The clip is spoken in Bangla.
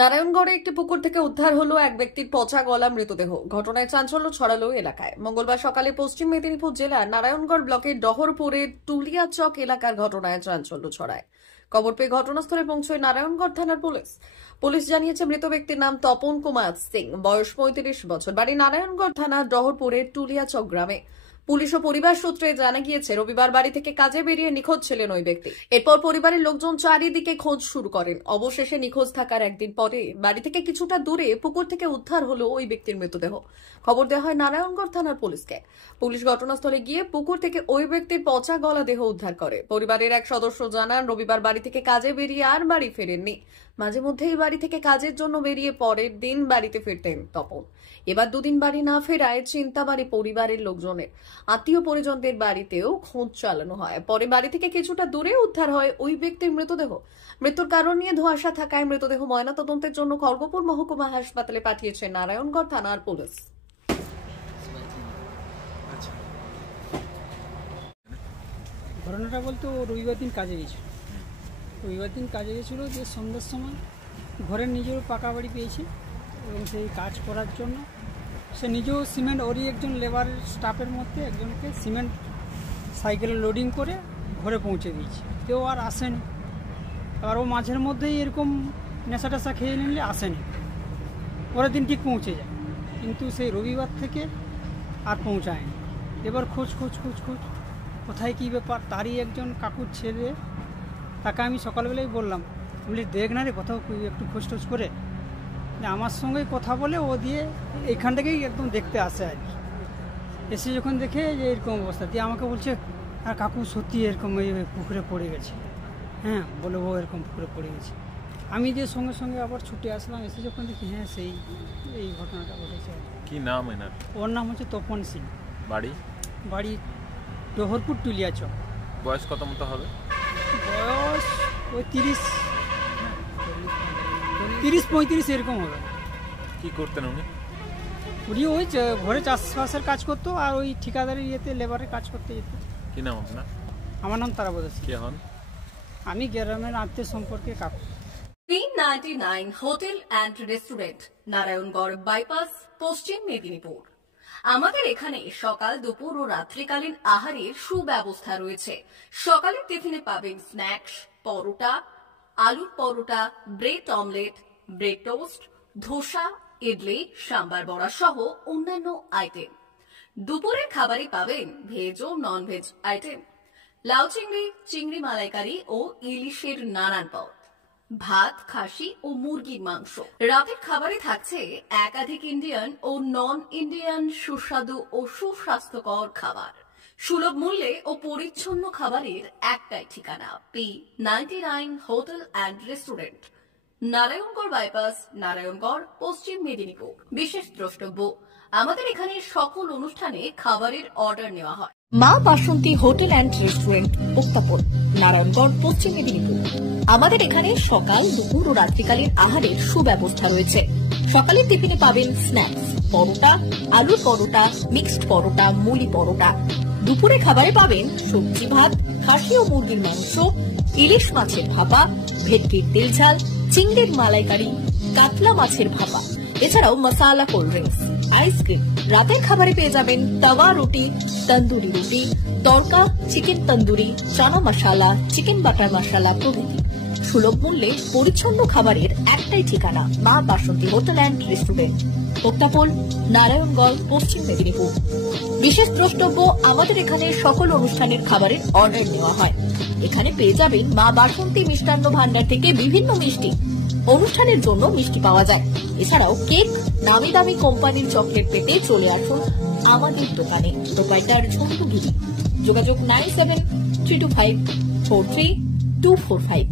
নারায়ণগড়ে একটি পুকুর থেকে উদ্ধার হলো এক ব্যক্তির পচা গলা মৃতদেহ। ঘটনায় চাঞ্চল্য ছড়ালো এলাকায়। মঙ্গলবার সকালে পশ্চিম মেদিনীপুর জেলার নারায়ণগড় ব্লকের ডহরপুরের টুলিয়াচক এলাকার ঘটনায় চাঞ্চল্য ছড়ায়। খবর পেয়ে ঘটনাস্থলে পৌঁছয় নারায়ণগড় থানার পুলিশ জানিয়েছে মৃত ব্যক্তির নাম তপন কুমার সিং, বয়স 35 বছর, বাড়ি নারায়ণগড় থানার ডহরপুরের টুলিয়াচক গ্রামে। পুলিশ ও পরিবার সূত্রে জানা গিয়েছে রবিবার বাড়ি থেকে কাজে বেরিয়ে নিখোঁজ ছিলেন ওই ব্যক্তি। এরপর পরিবারের লোকজন চারিদিকে খোঁজ শুরু করেন। অবশেষে নিখোঁজ থাকার একদিন পরে বাড়ি থেকে কিছুটা দূরে পুকুর থেকে উদ্ধার হলো ওই ব্যক্তির মৃতদেহ। খবর দেওয়া হয় নারায়ণগড় থানার পুলিশকে। পুলিশ ঘটনাস্থলে গিয়ে পুকুর থেকে ওই ব্যক্তির পচা গলা দেহ উদ্ধার করে। পরিবারের এক সদস্য জানান রবিবার বাড়ি থেকে কাজে বেরিয়ে আর বাড়ি ফেরেননি। মাঝে মধ্যেই বাড়ি থেকে কাজের জন্য বেরিয়ে পরের দিন বাড়িতে ফিরতেন তপন। এবার দুদিন বাড়ি না ফেরায় চিন্তা বাড়ি পরিবারের লোকজনের। আত্মীয় পরিজনদের বাড়িতেও খোঁজ চালানো হয়। পরে বাড়ি থেকে কিছুটা দূরে উদ্ধার হয় ওই ব্যক্তির মৃতদেহ। মৃত্যুর কারণ নিয়ে ধোঁয়াশা থাকায় মৃতদেহ ময়নাতদন্তের জন্য খড়গপুর মহকুমা হাসপাতালে পাঠিয়েছে নারায়ণগড় থানার পুলিশ। ঘটনাটা বলতে ও রবিবার দিন কাজে গেছিল। যে সন্ধ্যার সময় ঘরের নিজের পাকা বাড়ি পেয়েছে এবং সেই কাজ করার জন্য সে নিজেও সিমেন্ট, ওরই একজন লেবার স্টাফের মধ্যে একজনকে সিমেন্ট সাইকেলে লোডিং করে ঘরে পৌঁছে দিয়েছে। কেউ আর আসেনি। আর ও মাঝের মধ্যেই এরকম নেশা টেশা খেয়ে নিলে আসেনি, পরের দিন ঠিক পৌঁছে যায়, কিন্তু সেই রবিবার থেকে আর পৌঁছায়নি। এবার খোঁজ কোথায় কী ব্যাপার, তারই একজন কাকুর ছেলে, তাকে আমি সকালবেলায় বললাম, বলি দেখ না রে কোথাও একটু খোঁজ করে। আমার সঙ্গেই কথা বলে ও দিয়ে এইখান থেকেই একদম দেখতে আসে আর কি। এসে যখন দেখে যে এরকম অবস্থা, দিয়ে আমাকে বলছে আর কাকু সত্যি এরকম এই পুকুরে পড়ে গেছে। হ্যাঁ বলে ও এরকম পুকুরে পড়ে গেছে। আমি যে সঙ্গে আবার ছুটে আসলাম, এসে যখন দেখি হ্যাঁ এই ঘটনাটা ঘটেছে। কি নাম এনার? ওর নাম হচ্ছে তপন সিং। বাড়ি ডহরপুর টুলিয়াচক। বয়স কত মতো হবে? বয়স ওই 30-35 এরকম হবে। কি করতেন উনি? ওই ঘরে চাষবাসের কাজ করতো আর ওই ঠিকাদারের লেবারের কাজ করতে যেত। কি নাম আপনার? আমার নাম তারাপদ সিং। কে হন? আমি গ্রামের আত্মীয় সম্পর্কে কাকু। 399 hotel and restaurant, Narayangarh bypass, পশ্চিম মেদিনীপুর। আমাদের এখানে সকাল, দুপুর ও রাত্রিকালীন আহারের সুব্যবস্থা রয়েছে। সকালের টিফিনে পাবেন স্ন্যাক্স, পরোটা, আলুর paratha, bread omelette, bread toast, dosa, idli, sambar vada সহ অন্যান্য আইটেম। দুপুরের খাবারে পাবেন ভেজ ও নন ভেজ আইটেম, লাউ চিংড়ি, চিংড়ি মালাইকারি ও ইলিশের নানান পদ, ভাত, খাসি ও মুরগির মাংস। রাতের খাবারে থাকছে একাধিক ইন্ডিয়ান ও নন ইন্ডিয়ান সুস্বাদু ও সুস্বাস্থ্যকর খাবার। সুলভ মূল্যে ও পরিচ্ছন্ন খাবারের একটাই ঠিকানা, P99 hotel and restaurant, Narayangarh bypass, Narayangarh, পশ্চিম মেদিনীপুর। বিশেষ দ্রষ্টব্য, আমাদের এখানে সকল অনুষ্ঠানে খাবারের অর্ডার নেওয়া হয়। মা বাসন্তী হোটেল অ্যান্ড রেস্টুরেন্ট, উত্তাপন, নারায়ণগড়, পশ্চিম মেদিনীপুর। আমাদের এখানে সকাল, দুপুর ও রাত্রিকালীন আহারের সুব্যবস্থা রয়েছে। সকালের টিফিনে পাবেন স্ন্যাক্স, পরোটা, আলুর পরোটা, মিক্সড পরোটা, মুলি পরোটা। দুপুরে খাবারে পাবেন সবজি ভাত, খাসি ও মুরগির মাংস, ইলিশ মাছের ভাপা, ভেটকির তেল ঝাল, চিংড়ির মালাইকারি, কাতলা মাছের ভাপা, এছাড়াও মশালা কোল্ড ড্রিঙ্কস, আইসক্রিম। রাতের খাবারে পেয়ে যাবেন তাওয়া রুটি, তন্দুরি রুটি, তড়কা, চিকেন তন্দুরি, চানা মশালা, চিকেন বাটার মশালা প্রভৃতি। সুলভ মূল্যে পরিচ্ছন্ন খাবারের একটাই ঠিকানা, মা বাসন্তী হোটেল অ্যান্ড রেস্টুরেন্ট, উত্তাপন, নারায়ণগড়, পশ্চিম মেদিনীপুর। বিশেষ দ্রষ্টব্য, আমাদের এখানে সকল অনুষ্ঠানের খাবারের অর্ডার নেওয়া হয়। এখানে পেয়ে যাবেন মা বাসন্তী মিষ্টান্ন ভান্ডার থেকে বিভিন্ন মিষ্টি। অনুষ্ঠানের জন্য মিষ্টি পাওয়া যায়। এছাড়াও কেক, নামি দামি কোম্পানির চকলেট পেতে চলে আসুন আমাদের দোকানে। প্রোপাইটার ঝন্টু গিরি। যোগাযোগ 9732543245।